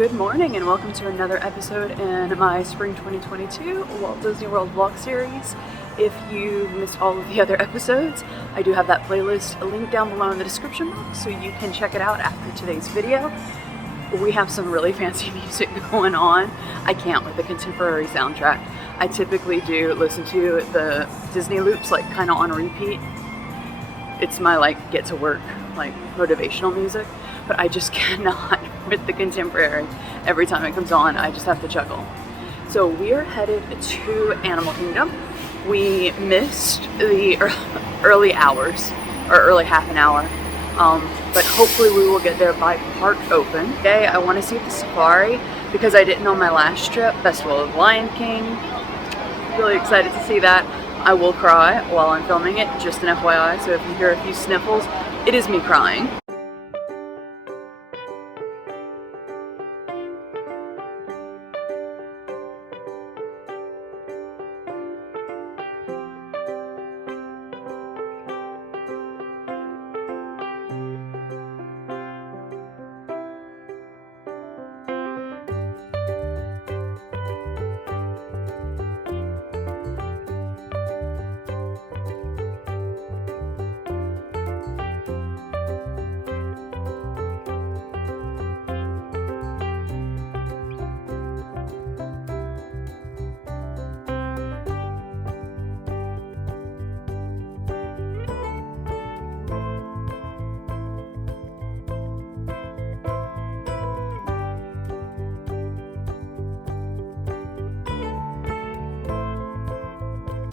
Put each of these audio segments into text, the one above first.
Good morning and welcome to another episode in my Spring 2022 Walt Disney World vlog series. If you've missed all of the other episodes, I do have that playlist linked down below in the description box so you can check it out after today's video. We have some really fancy music going on. I can't with the contemporary soundtrack. I typically do listen to the Disney loops like kind of on repeat. It's my like get to work like motivational music, but I just cannot with the contemporary. Every time it comes on, I just have to chuckle. So we are headed to Animal Kingdom. We missed the early hours, or early half an hour, but hopefully we will get there by park open. Today I want to see the safari because I didn't on my last trip, Festival of Lion King. Really excited to see that. I will cry while I'm filming it, just an FYI, so if you hear a few sniffles, it is me crying.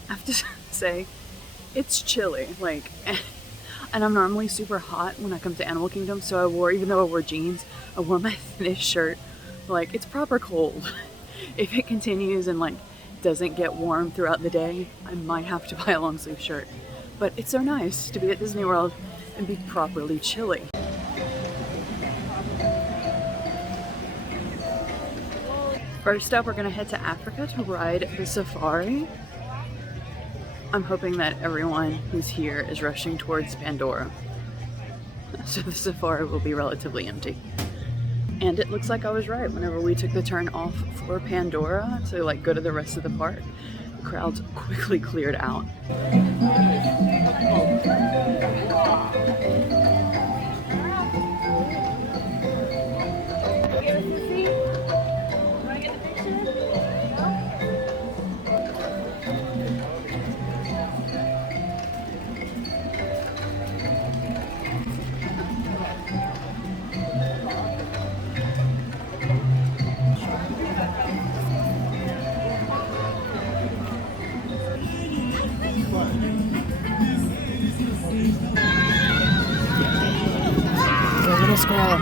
I have to say, it's chilly, like, and I'm normally super hot when I come to Animal Kingdom, so even though I wore jeans, I wore my thinnest shirt. Like, it's proper cold. If it continues and like doesn't get warm throughout the day, I might have to buy a long sleeve shirt. But it's so nice to be at Disney World and be properly chilly. First up, we're gonna head to Africa to ride the safari. I'm hoping that everyone who's here is rushing towards Pandora, so the safari will be relatively empty. And it looks like I was right. Whenever we took the turn off for Pandora to like go to the rest of the park, the crowds quickly cleared out. Little squirrel.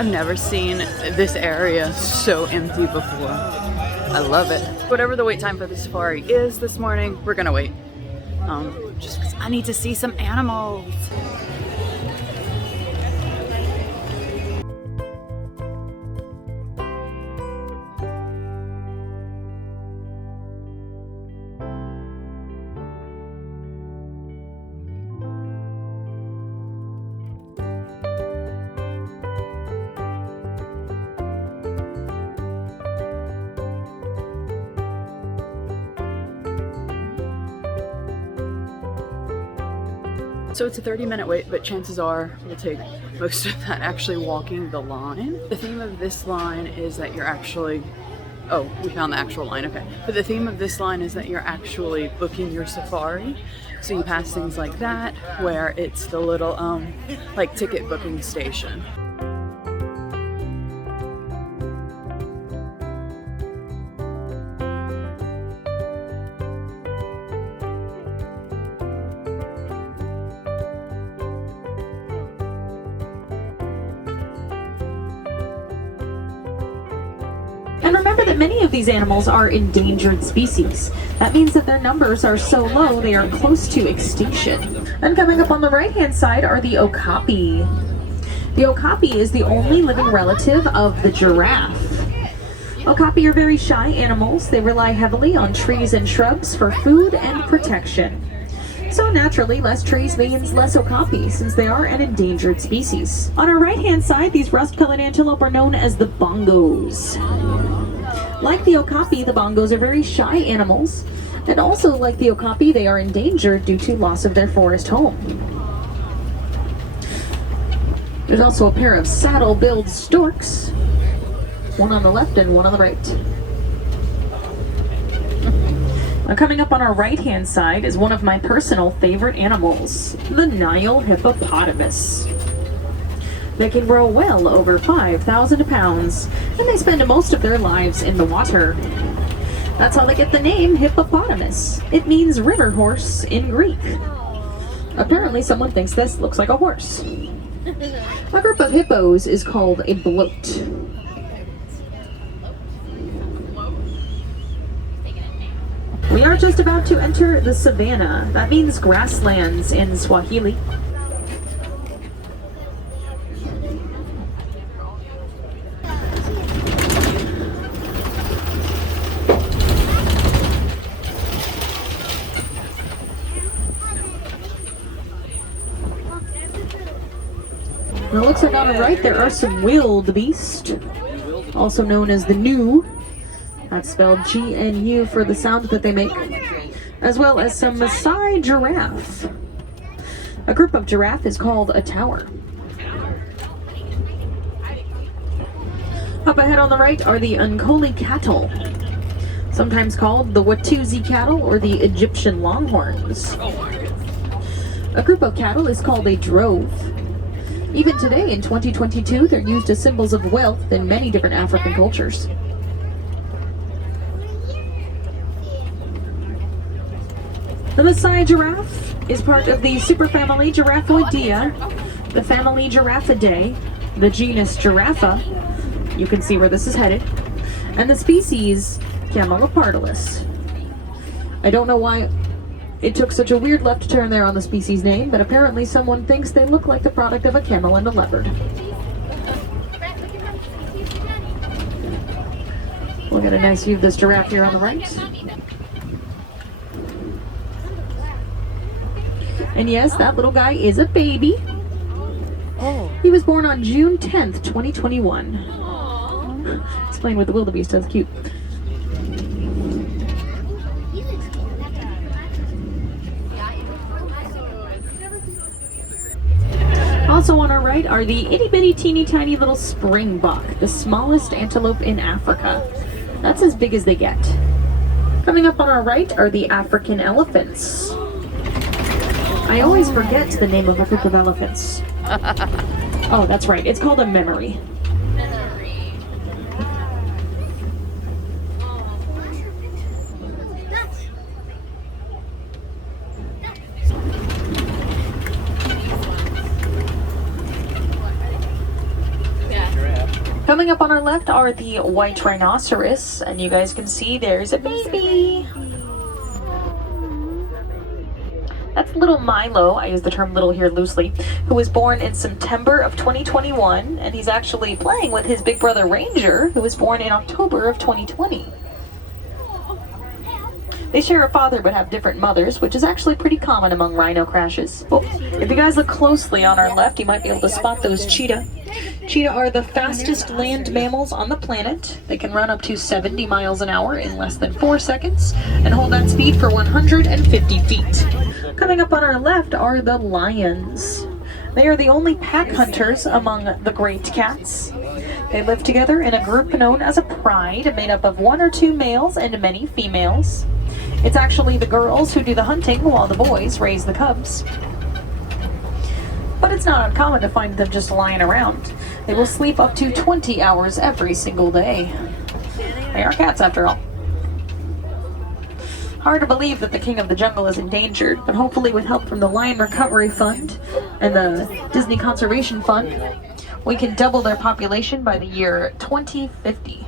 I've never seen this area so empty before. I love it. Whatever the wait time for the safari is this morning, we're gonna wait. Just because I need to see some animals. So it's a 30-minute wait, but chances are we'll take most of that actually walking the line. The theme of this line is that you're actually, oh, we found the actual line, okay. But the theme of this line is that you're actually booking your safari. So you pass things like that, where it's the little, like ticket booking station. And remember that many of these animals are endangered species. That means that their numbers are so low they are close to extinction. And coming up on the right-hand side are the Okapi. The Okapi is the only living relative of the giraffe. Okapi are very shy animals. They rely heavily on trees and shrubs for food and protection. So naturally, less trees means less Okapi, since they are an endangered species. On our right-hand side, these rust-colored antelope are known as the Bongos. Like the Okapi, the Bongos are very shy animals, and also like the Okapi, they are endangered due to loss of their forest home. There's also a pair of saddle-billed storks, one on the left and one on the right. Now coming up on our right-hand side is one of my personal favorite animals, the Nile Hippopotamus. They can grow well over 5,000 pounds, and they spend most of their lives in the water. That's how they get the name hippopotamus. It means river horse in Greek. Apparently someone thinks this looks like a horse. A group of hippos is called a bloat. We are just about to enter the savannah. That means grasslands in Swahili. Now it looks like on the right there are some wildebeest, also known as the gnu. That's spelled G-N-U for the sound that they make, as well as some Maasai giraffe. A group of giraffe is called a tower. Up ahead on the right are the Ankoli cattle, sometimes called the Watusi cattle or the Egyptian longhorns. A group of cattle is called a drove. Even today in 2022, they're used as symbols of wealth in many different African cultures. The Maasai giraffe is part of the superfamily Giraffoidea, the family Giraffidae, the genus Giraffa, you can see where this is headed, and the species Camelopardalis. I don't know why it took such a weird left turn there on the species name, but apparently someone thinks they look like the product of a camel and a leopard. We'll get a nice view of this giraffe here on the right. And yes, that little guy is a baby. Oh. He was born on June 10th, 2021. Explain what the wildebeest does. Cute. Also on our right are the itty-bitty teeny tiny little springbok, the smallest antelope in Africa. That's as big as they get. Coming up on our right are the African elephants. I always forget the name of a group of elephants. Oh, that's right. It's called a memory. Coming up on our left are the white rhinoceros, and you guys can see there's a baby. That's little Milo, I use the term little here loosely, who was born in September of 2021, and he's actually playing with his big brother Ranger, who was born in October of 2020. They share a father but have different mothers, which is actually pretty common among rhino crashes. Oh, if you guys look closely on our left, you might be able to spot those cheetah. Cheetah are the fastest land mammals on the planet. They can run up to 70 miles an hour in less than 4 seconds and hold that speed for 150 feet. Coming up on our left are the lions. They are the only pack hunters among the great cats. They live together in a group known as a pride, made up of 1 or 2 males and many females. It's actually the girls who do the hunting while the boys raise the cubs. But it's not uncommon to find them just lying around. They will sleep up to 20 hours every single day. They are cats after all. Hard to believe that the king of the jungle is endangered, but hopefully with help from the Lion Recovery Fund and the Disney Conservation Fund, we can double their population by the year 2050.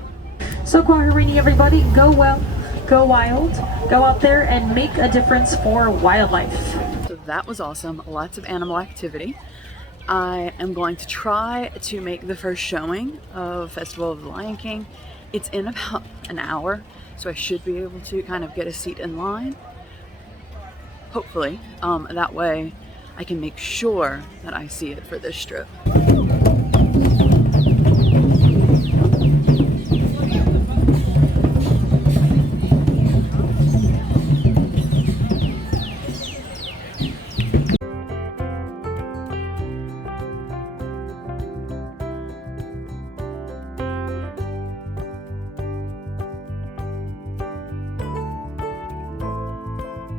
So Quarterini, everybody, go well, go wild, go out there and make a difference for wildlife. So that was awesome. Lots of animal activity. I am going to try to make the first showing of Festival of the Lion King. It's in about an hour, so I should be able to kind of get a seat in line. Hopefully, that way I can make sure that I see it for this trip.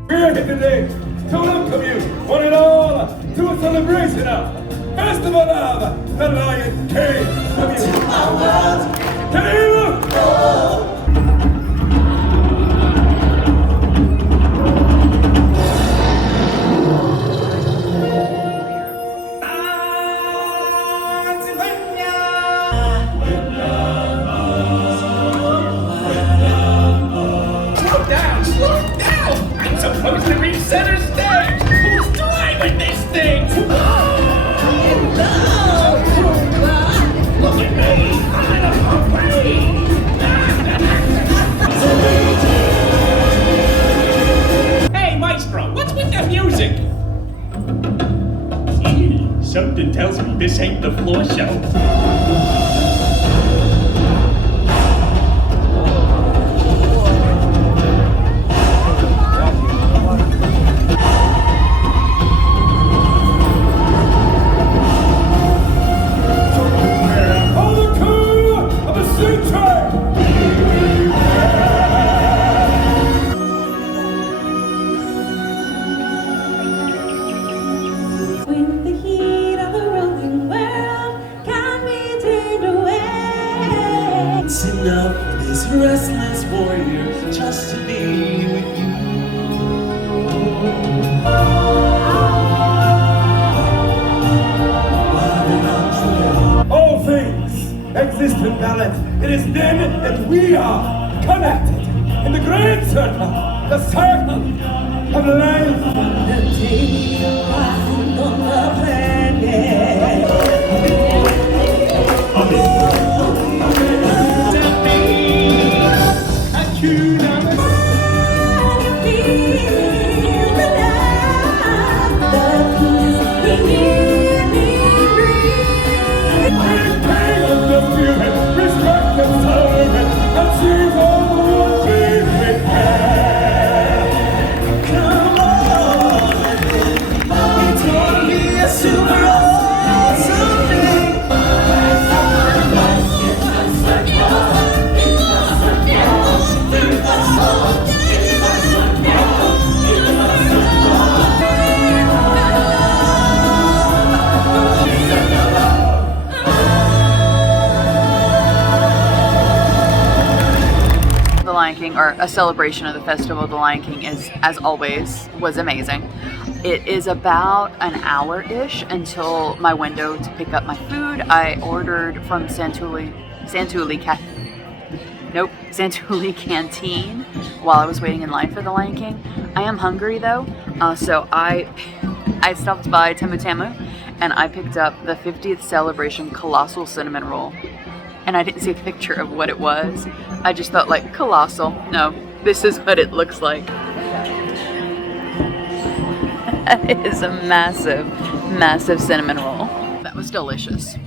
We're here today to welcome you, one and all, to a celebration of Festival of the Lion King. Slow down! I'm supposed to be center stage! Who's driving this thing? Look at me! I'm a Hey, Maestro, what's with the music? Something tells me this ain't the floor show. Enough for this restless warrior just to be with you. All things exist in balance. It is then that we are connected in the great circle, the circle of life. And take a ride on the planet. Or a celebration of the Festival of the Lion King is, as always, was amazing. It is about an hour-ish until my window to pick up my food. I ordered from Santuli Canteen while I was waiting in line for the Lion King. I am hungry though, so I stopped by Temu Temu and I picked up the 50th celebration colossal cinnamon roll. And I didn't see a picture of what it was. I just thought, like, colossal. No, this is what it looks like. That is a massive, massive cinnamon roll. That was delicious.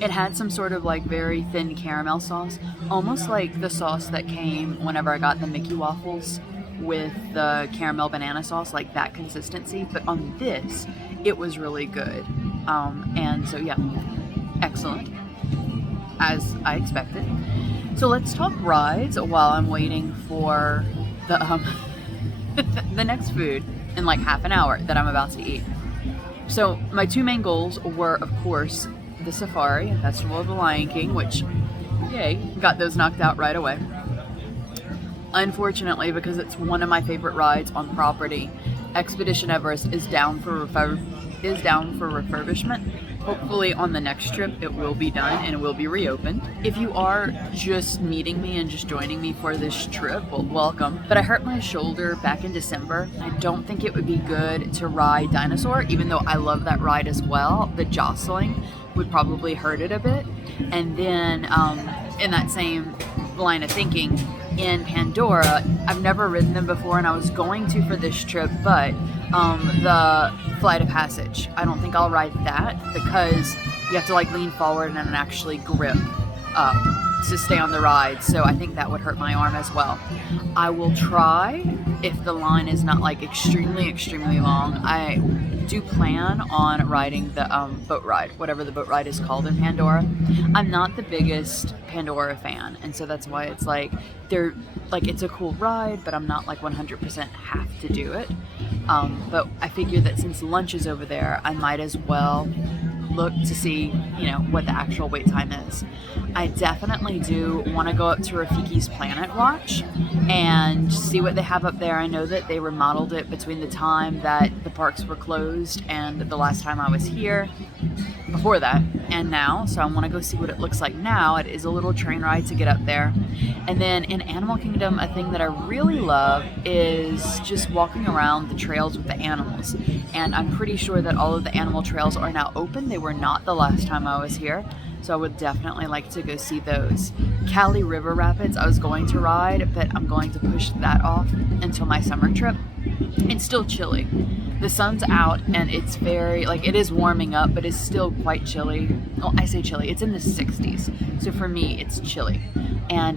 It had some sort of like very thin caramel sauce, almost like the sauce that came whenever I got the Mickey waffles with the caramel banana sauce, like that consistency. But on this, it was really good. And so yeah, excellent, as I expected. So let's talk rides while I'm waiting for the the next food in like half an hour that I'm about to eat. So my two main goals were, of course, the Safari, Festival of the Lion King, which, yay, got those knocked out right away. Unfortunately, because it's one of my favorite rides on property, Expedition Everest is down for is down for refurbishment. Hopefully on the next trip it will be done and it will be reopened. If you are just meeting me and just joining me for this trip, well, welcome. But I hurt my shoulder back in December. I don't think it would be good to ride Dinosaur, even though I love that ride as well. The jostling would probably hurt it a bit. And then in that same line of thinking, in Pandora, I've never ridden them before and I was going to for this trip, but the Flight of Passage, I don't think I'll ride that because you have to like lean forward and actually grip up to stay on the ride, so I think that would hurt my arm as well. I will try if the line is not like extremely long. I do plan on riding the boat ride, whatever the boat ride is called in Pandora. I'm not the biggest Pandora fan, and so that's why it's like they're like, it's a cool ride, but I'm not like 100% have to do it. But I figure that since lunch is over there, I might as well look to see, you know, what the actual wait time is. I definitely do want to go up to Rafiki's Planet Watch and see what they have up there. I know that they remodeled it between the time that the parks were closed and the last time I was here, before that and now, so I want to go see what it looks like now. It is a little train ride to get up there. And then in Animal Kingdom, a thing that I really love is just walking around the trails with the animals, and I'm pretty sure that all of the animal trails are now open. They were not the last time I was here, so I would definitely like to go see those. Cali River Rapids I was going to ride, but I'm going to push that off until my summer trip. It's still chilly. The sun's out and it's very, like, it is warming up, but it's still quite chilly. Well, I say chilly, it's in the 60s. So for me, it's chilly. And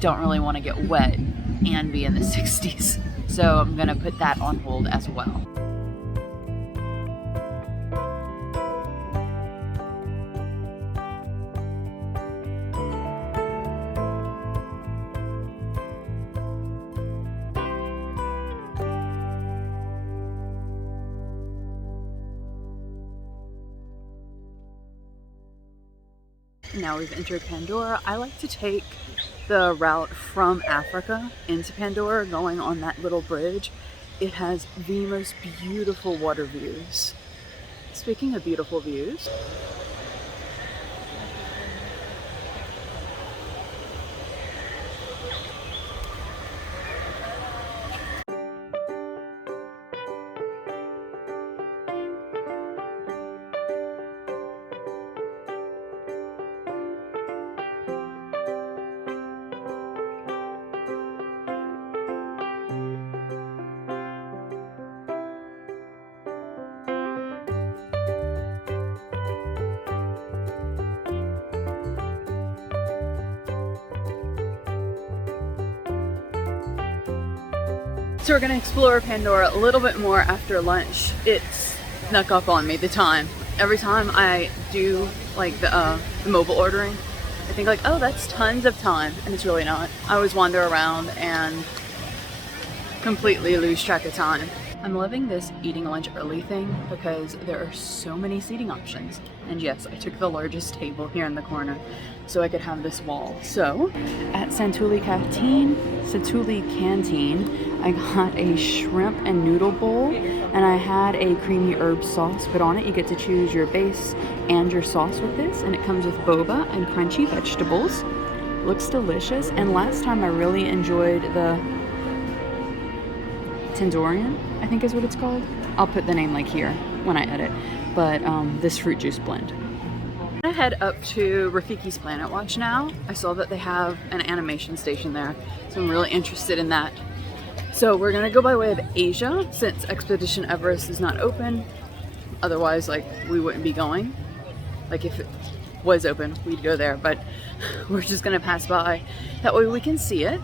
don't really want to get wet and be in the 60s. So I'm going to put that on hold as well. Now we've entered Pandora. I like to take the route from Africa into Pandora, going on that little bridge. It has the most beautiful water views. Speaking of beautiful views, so we're gonna explore Pandora a little bit more after lunch. It snuck up on me, the time. Every time I do like the mobile ordering, I think like, oh, that's tons of time, and it's really not. I always wander around and completely lose track of time. I'm loving this eating lunch early thing because there are so many seating options. And yes, I took the largest table here in the corner so I could have this wall. So at Santuli Canteen, I got a shrimp and noodle bowl, and I had a creamy herb sauce, but on it you get to choose your base and your sauce with this, and it comes with boba and crunchy vegetables. Looks delicious. And last time I really enjoyed the Tandoorian, I think is what it's called. I'll put the name like here when I edit, but this fruit juice blend. I'm gonna head up to Rafiki's Planet Watch now. I saw that they have an animation station there, so I'm really interested in that. So we're gonna go by way of Asia since Expedition Everest is not open. Otherwise, like, we wouldn't be going. Like, if it was open, we'd go there, but we're just gonna pass by. That way we can see it.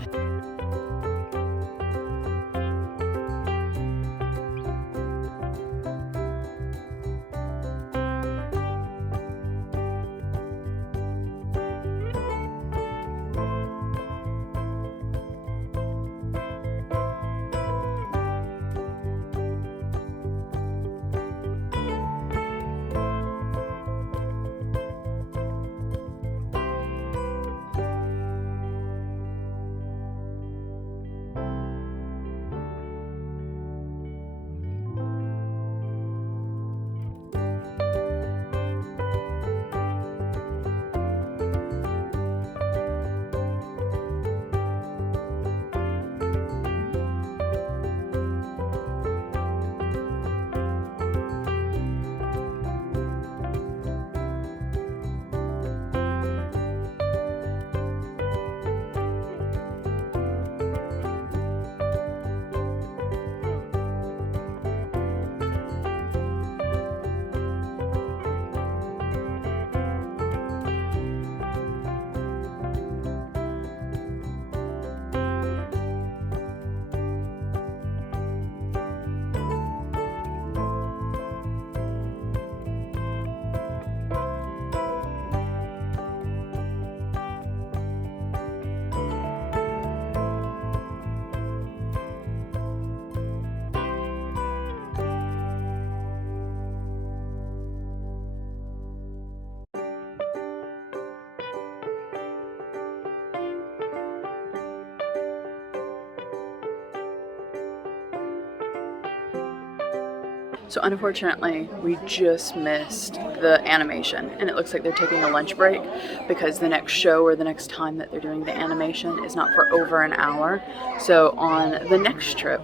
So unfortunately, we just missed the animation, and it looks like they're taking a lunch break because the next show or the next time that they're doing the animation is not for over an hour. So on the next trip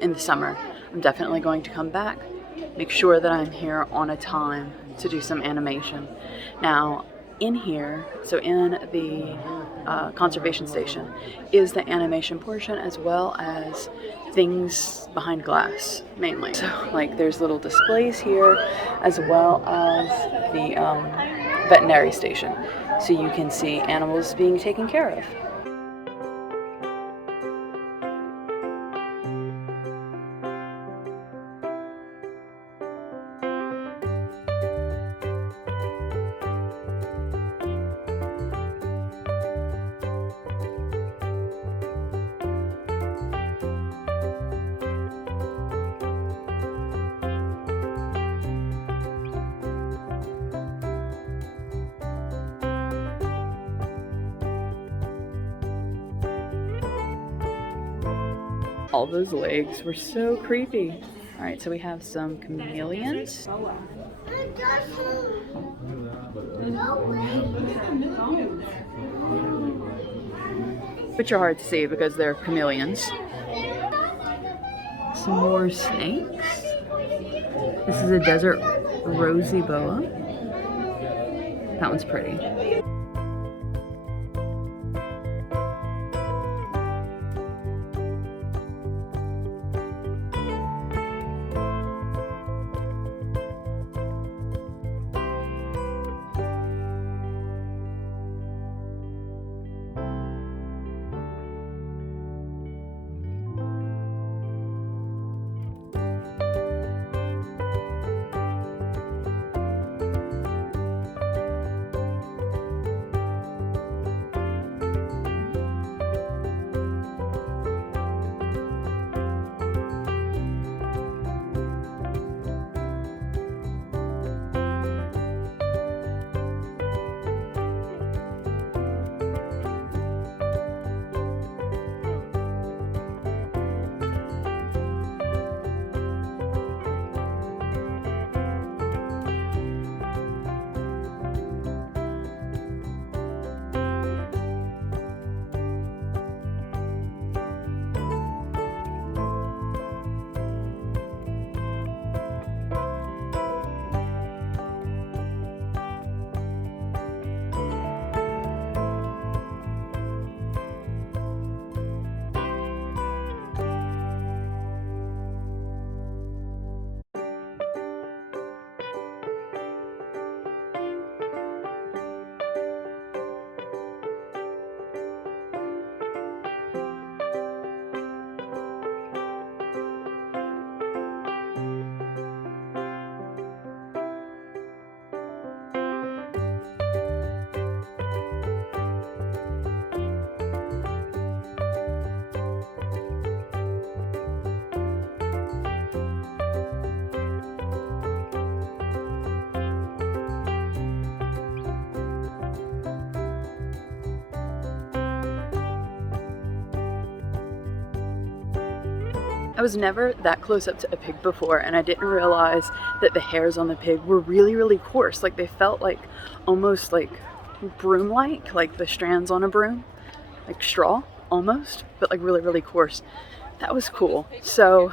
in the summer, I'm definitely going to come back, make sure that I'm here on a time to do some animation. Now, in here, so in the conservation station, is the animation portion as well as things behind glass, mainly. So, like, there's little displays here as well as the veterinary station, so you can see animals being taken care of. All those legs were so creepy. All right, so we have some chameleons. Which are hard to see because they're chameleons. Some more snakes. This is a desert rosy boa. That one's pretty. I was never that close up to a pig before, and I didn't realize that the hairs on the pig were really, really coarse. Like, they felt like almost like broom-like, like the strands on a broom, like straw almost, but like really, really coarse. That was cool. So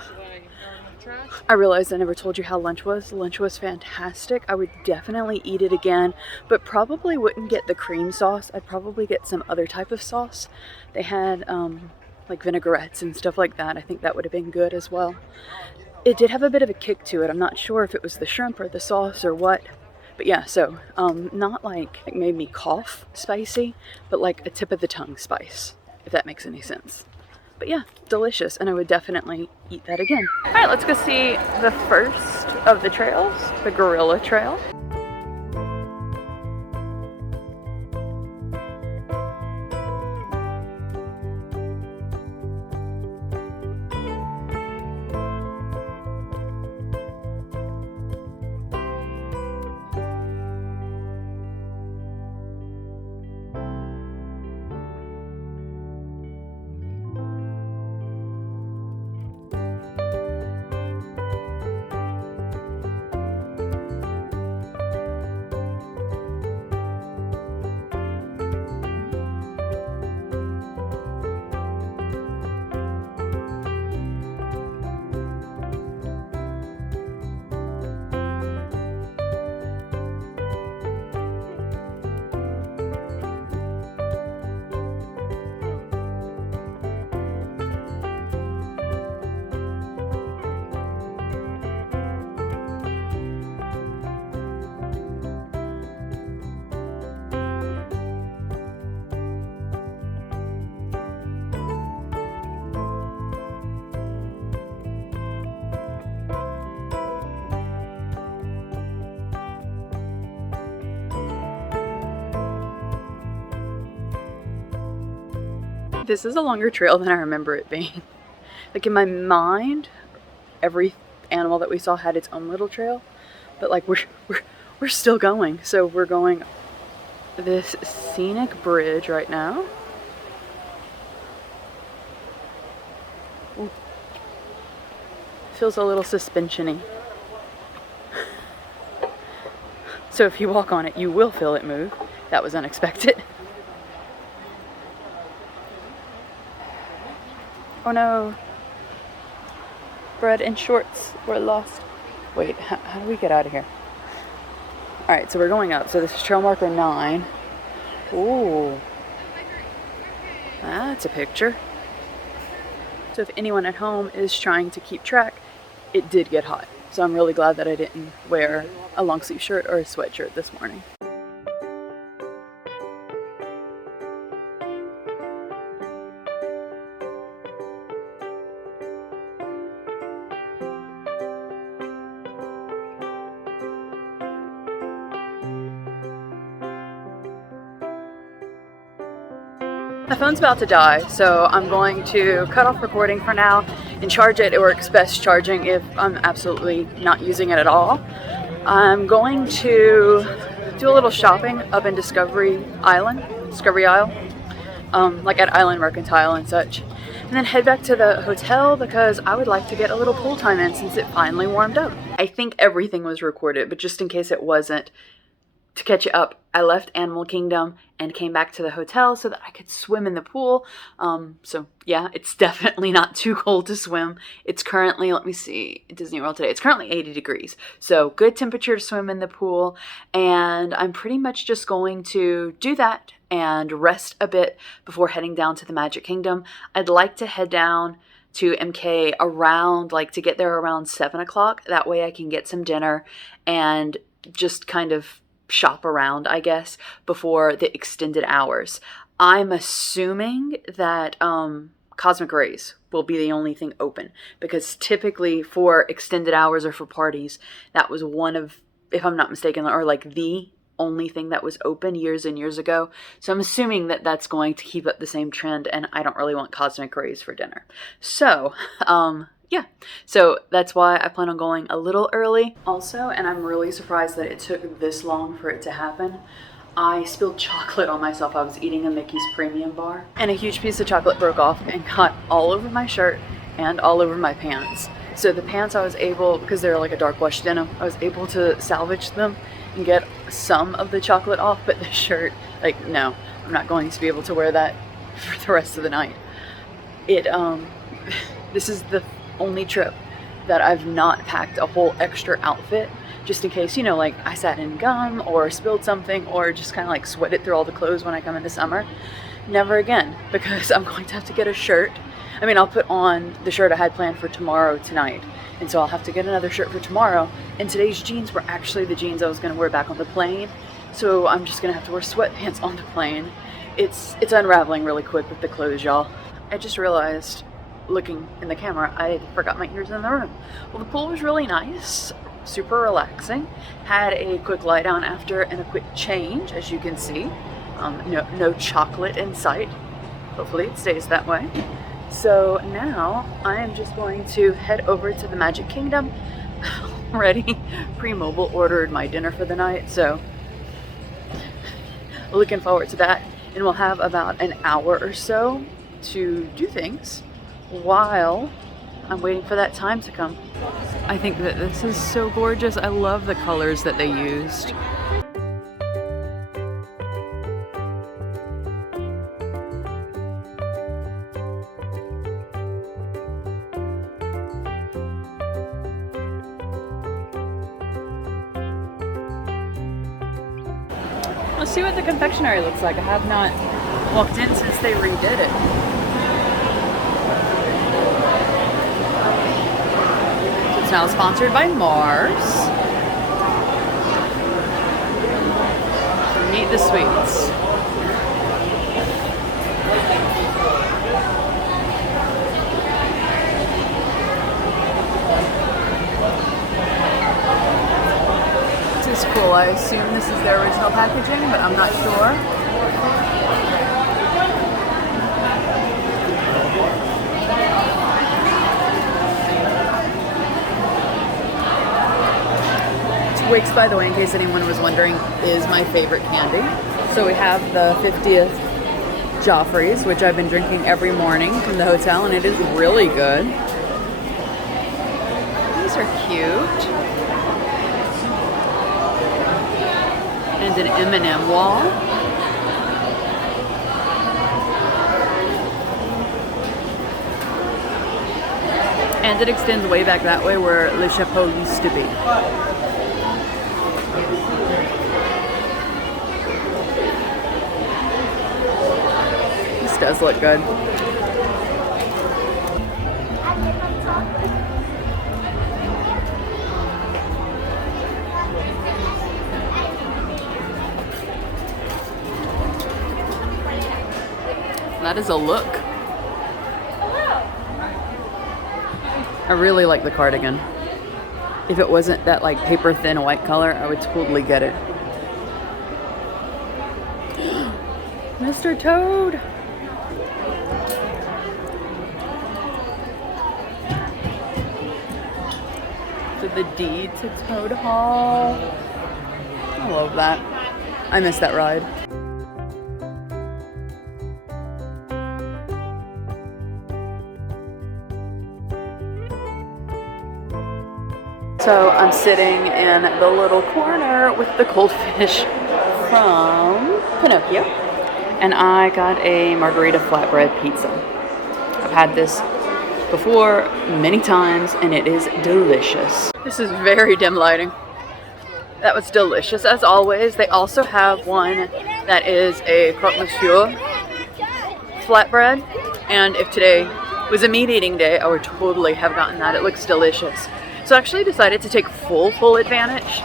I realized I never told you how lunch was. Lunch was fantastic. I would definitely eat it again, but probably wouldn't get the cream sauce. I'd probably get some other type of sauce. They had like vinaigrettes and stuff like that. I think that would have been good as well. It did have a bit of a kick to it. I'm not sure if it was the shrimp or the sauce or what. But yeah, so not like it made me cough spicy, but like a tip of the tongue spice, if that makes any sense. But yeah, delicious, and I would definitely eat that again. All right, let's go see the first of the trails, the gorilla trail. This is a longer trail than I remember it being. Like in my mind, every animal that we saw had its own little trail, but like we're still going. So we're going this scenic bridge right now. Ooh. Feels a little suspension-y. So if you walk on it, you will feel it move. That was unexpected. Oh no. Bread and shorts were lost. Wait, how do we get out of here? Alright, so we're going up. So this is trail marker 9. Ooh. That's a picture. So if anyone at home is trying to keep track, it did get hot. So I'm really glad that I didn't wear a long sleeve shirt or a sweatshirt this morning. My phone's about to die, so I'm going to cut off recording for now and charge it. It works best charging if I'm absolutely not using it at all. I'm going to do a little shopping up in Discovery Isle, like at Island Mercantile and such, and then head back to the hotel because I would like to get a little pool time in since it finally warmed up. I think everything was recorded, but just in case it wasn't, to catch you up, I left Animal Kingdom and came back to the hotel so that I could swim in the pool. So yeah, it's definitely not too cold to swim. It's currently, let me see, Disney World today, it's currently 80 degrees. So good temperature to swim in the pool. And I'm pretty much just going to do that and rest a bit before heading down to the Magic Kingdom. I'd like to head down to MK around, like to get there around 7 o'clock. That way I can get some dinner and just kind of shop around, I guess, before the extended hours. I'm assuming that Cosmic Rays will be the only thing open, because typically for extended hours or for parties, that was one of, if I'm not mistaken, or like the only thing that was open years and years ago. So I'm assuming that that's going to keep up the same trend, and I don't really want Cosmic Rays for dinner. So, yeah, so that's why I plan on going a little early. Also, and I'm really surprised that it took this long for it to happen, I spilled chocolate on myself. I was eating a Mickey's Premium bar, and a huge piece of chocolate broke off and got all over my shirt and all over my pants. So the pants I was able, because they're like a dark wash denim, I was able to salvage them and get some of the chocolate off, but the shirt, like, no, I'm not going to be able to wear that for the rest of the night. This is the only trip that I've not packed a whole extra outfit just in case, you know, like I sat in gum or spilled something or just kind of like sweated through all the clothes when I come into summer. Never again, because I'm going to have to get a shirt. I mean, I'll put on the shirt I had planned for tomorrow tonight, and so I'll have to get another shirt for tomorrow. And today's jeans were actually the jeans I was going to wear back on the plane, so I'm just going to have to wear sweatpants on the plane. It's unraveling really quick with the clothes, y'all. I just realized, looking in the camera, I forgot my ears in the room. Well, the pool was really nice, super relaxing. Had a quick lie down after and a quick change, as you can see. No chocolate in sight. Hopefully it stays that way. So now I am just going to head over to the Magic Kingdom. Already pre-mobile ordered my dinner for the night, so looking forward to that. And we'll have about an hour or so to do things while I'm waiting for that time to come. I think that this is so gorgeous. I love the colors that they used. Let's see what the confectionery looks like. I have not walked in since they redid it. So it's now sponsored by Mars. Meet the sweets. This is cool. I assume this is their original packaging, but I'm not sure. Wix, by the way, in case anyone was wondering, is my favorite candy. So we have the 50th Joffrey's, which I've been drinking every morning from the hotel, and it is really good. These are cute. And an M&M wall. And it extends way back that way where Le Chapeau used to be. This does look good. That is a look. I really like the cardigan. If it wasn't that like paper thin white color, I would totally get it. Mr. Toad! To the deed to Toad Hall. I love that. I miss that ride. So I'm sitting in the little corner with the goldfish from Pinocchio, and I got a margarita flatbread pizza. I've had this before many times, and it is delicious. This is very dim lighting. That was delicious as always. They also have one that is a croque monsieur flatbread, and if today was a meat eating day, I would totally have gotten that. It looks delicious. So I actually decided to take full advantage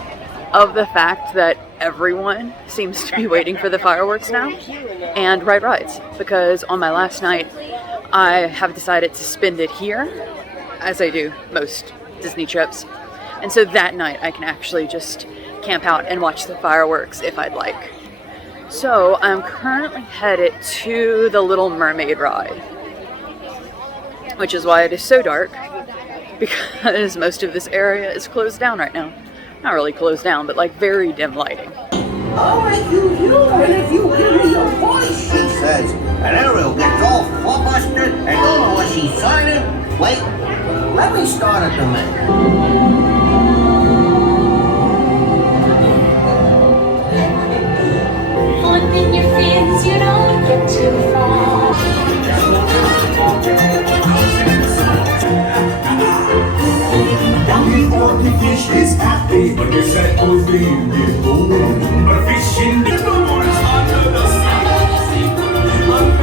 of the fact that everyone seems to be waiting for the fireworks now and ride rides, because on my last night I have decided to spend it here, as I do most Disney trips, and so that night I can actually just camp out and watch the fireworks if I'd like. So I'm currently headed to the Little Mermaid ride, which is why it is so dark, because most of this area is closed down right now. Not really closed down, but like very dim lighting. Alright, you, and if you give me your voice, she says. And Ariel gets all flustered and don't know what she's signing. Wait, let me start at the minute. Flipping your fins, you don't get too far. The fish is happy, but they said oh thing is boom. But fish in the waters under the sea.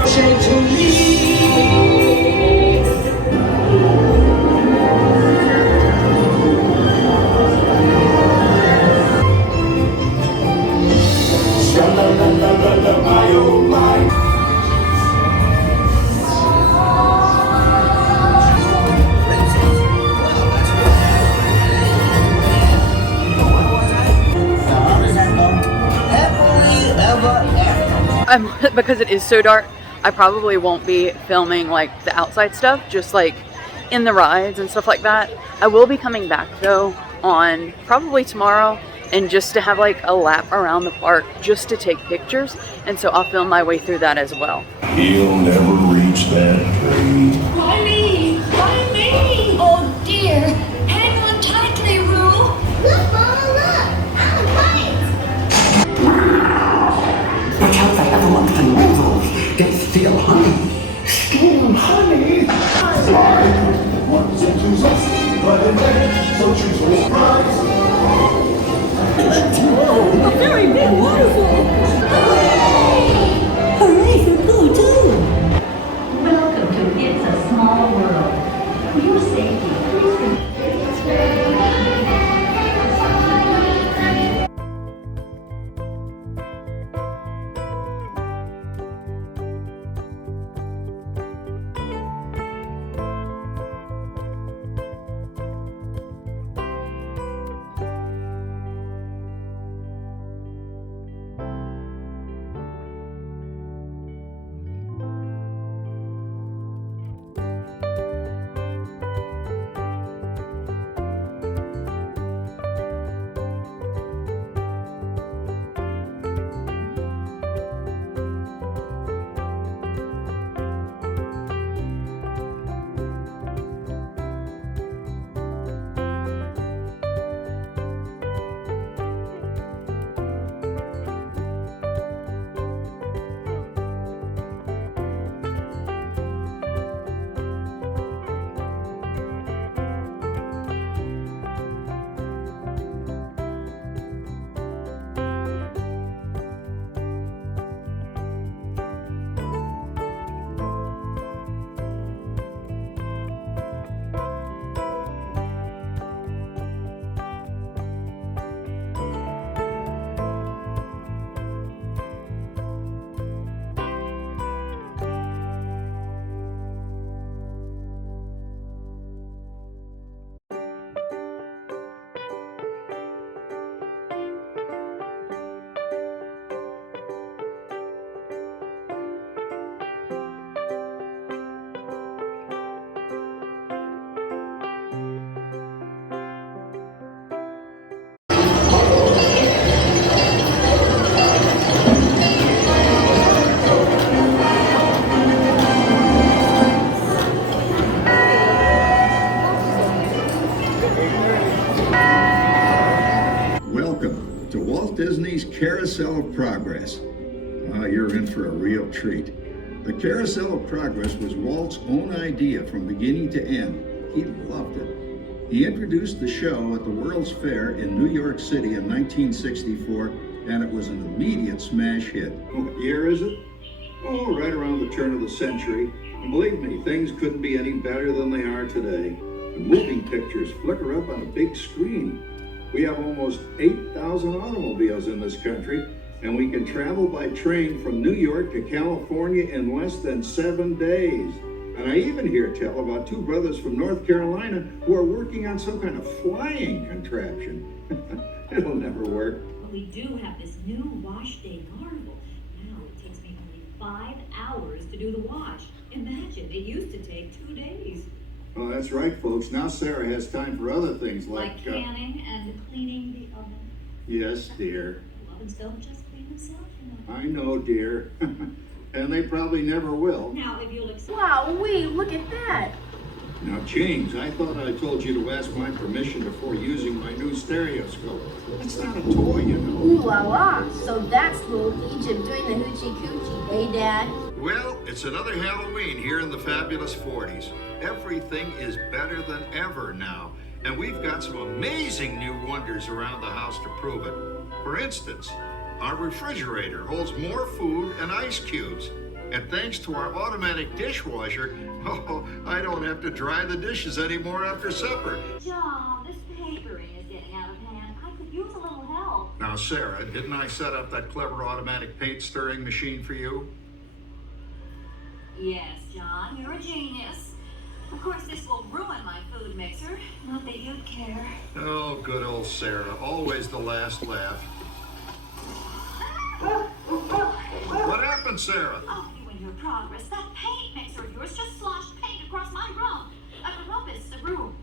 Say to me. Sha-la-la-la-la-la, my oh my. Because it is so dark, I probably won't be filming like the outside stuff, just like in the rides and stuff like that. I will be coming back though on probably tomorrow, and just to have like a lap around the park just to take pictures, and so I'll film my way through that as well. He'll never reach that tree. Why me? Why me? Oh dear, hang on tightly, Roo. Look, Mama, look. I'm right. Watch out for everyone can noodles. They steal honey. Steal honey? Fly, ones and twos, but in there, so choose your prize. Whoa, a very big waterfall. Hooray for Boo, too. Welcome to It's a Small World. For your safety, please So to Walt Disney's Carousel of Progress. You're in for a real treat. The Carousel of Progress was Walt's own idea from beginning to end. He loved it. He introduced the show at the World's Fair in New York City in 1964, and it was an immediate smash hit. What year is it? Oh, right around the turn of the century. And believe me, things couldn't be any better than they are today. The moving pictures flicker up on a big screen. We have almost 8,000 automobiles in this country, and we can travel by train from New York to California in less than 7 days. And I even hear tell about 2 brothers from North Carolina who are working on some kind of flying contraption. It'll never work. But we do have this new wash day marvel. Now it takes me only 5 hours to do the wash. Imagine, it used to take 2 days. Oh, that's right, folks. Now Sarah has time for other things Like canning and cleaning the oven. Yes, dear. Ovens don't just clean themselves, you know. I know, dear. And they probably never will. Now, if you'll accept... Wowee, look at that. Now, James, I thought I told you to ask my permission before using my new stereoscope. It's not a toy, you know. Ooh la la. So that's little Egypt doing the hoochie coochie, eh, Dad? Well, it's another Halloween here in the fabulous 40s. Everything is better than ever now. And we've got some amazing new wonders around the house to prove it. For instance, our refrigerator holds more food and ice cubes. And thanks to our automatic dishwasher, I don't have to dry the dishes anymore after supper. John, this papering is getting out of hand. I could use a little help. Now, Sarah, didn't I set up that clever automatic paint stirring machine for you? Yes, John, you're a genius. Of course, this will ruin my food mixer. Not that you'd care. Oh, good old Sarah. Always the last laugh. What happened, Sarah? Oh, you and your progress. That paint mixer of yours just sloshed paint across my room. I rubbished the room.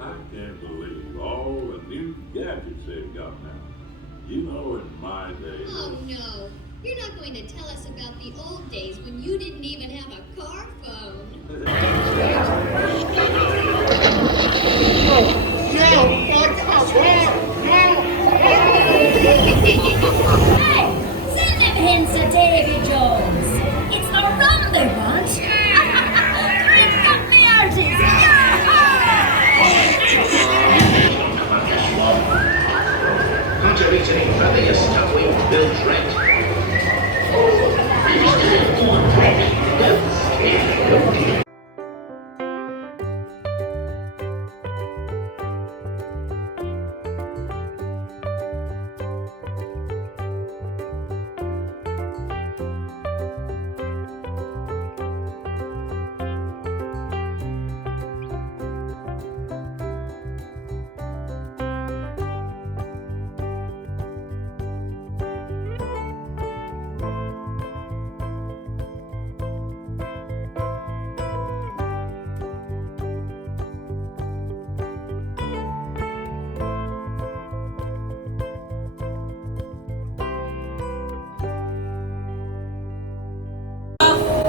I can't believe all the new gadgets they've got now. You know, in my day... Oh, no. You're not going to tell us about the old days when you didn't even have a car phone. Hey! Send them hints to Davy Jones. It's the rum they want. Drink up me arties. Contributing fabulous stuffing, Bill Trent.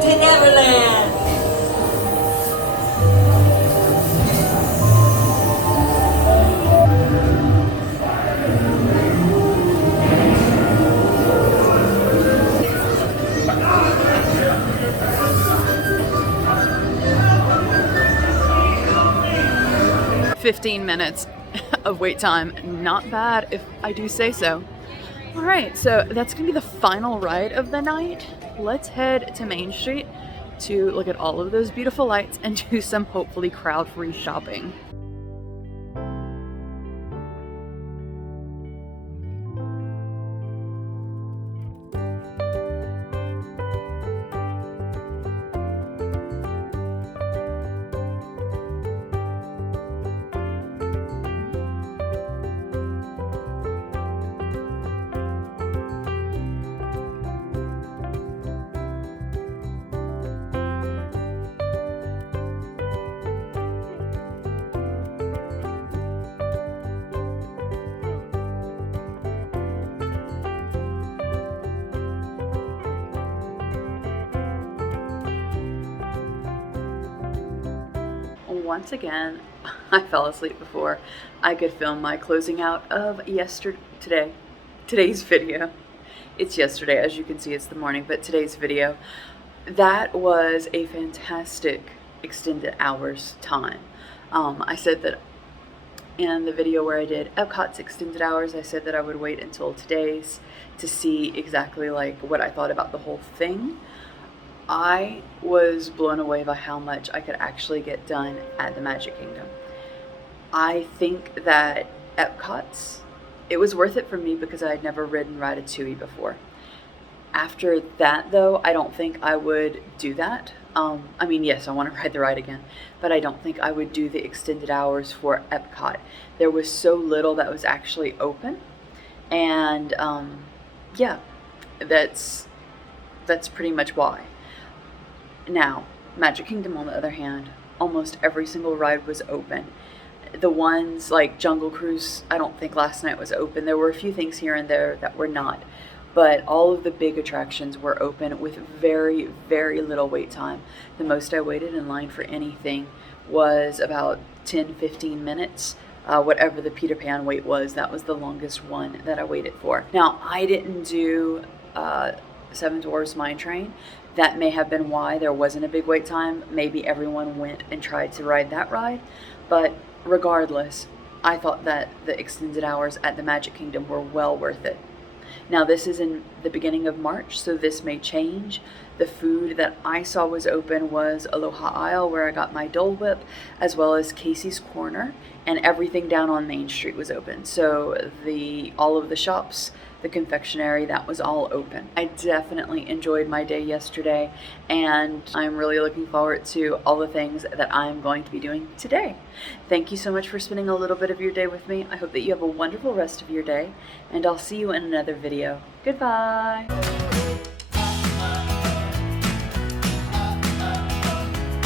To Neverland. 15 minutes of wait time. Not bad, if I do say so. Alright, so that's gonna be the final ride of the night. Let's head to Main Street to look at all of those beautiful lights and do some hopefully crowd-free shopping. Once again, I fell asleep before I could film my closing out of today's video. It's yesterday, as you can see, it's the morning, but today's video. That was a fantastic extended hours time. I said that in the video where I did Epcot's extended hours, I said that I would wait until today's to see exactly like what I thought about the whole thing. I was blown away by how much I could actually get done at the Magic Kingdom. I think that Epcot's, it was worth it for me because I had never ridden Ratatouille before. After that though, I don't think I would do that. I mean, yes, I want to ride the ride again, but I don't think I would do the extended hours for Epcot. There was so little that was actually open, and yeah, that's pretty much why. Now, Magic Kingdom, on the other hand, almost every single ride was open. The ones like Jungle Cruise, I don't think last night was open. There were a few things here and there that were not. But all of the big attractions were open with very, very little wait time. The most I waited in line for anything was about 10-15 minutes. Whatever the Peter Pan wait was, that was the longest one that I waited for. Now, I didn't do Seven Dwarfs Mine Train. That may have been why there wasn't a big wait time. Maybe everyone went and tried to ride that ride. But regardless, I thought that the extended hours at the Magic Kingdom were well worth it. Now, this is in the beginning of March, so this may change. The food that I saw was open was Aloha Isle, where I got my Dole Whip, as well as Casey's Corner, and everything down on Main Street was open. So all of the shops, the confectionery, that was all open. I definitely enjoyed my day yesterday, and I'm really looking forward to all the things that I'm going to be doing today. Thank you so much for spending a little bit of your day with me. I hope that you have a wonderful rest of your day, and I'll see you in another video. Goodbye!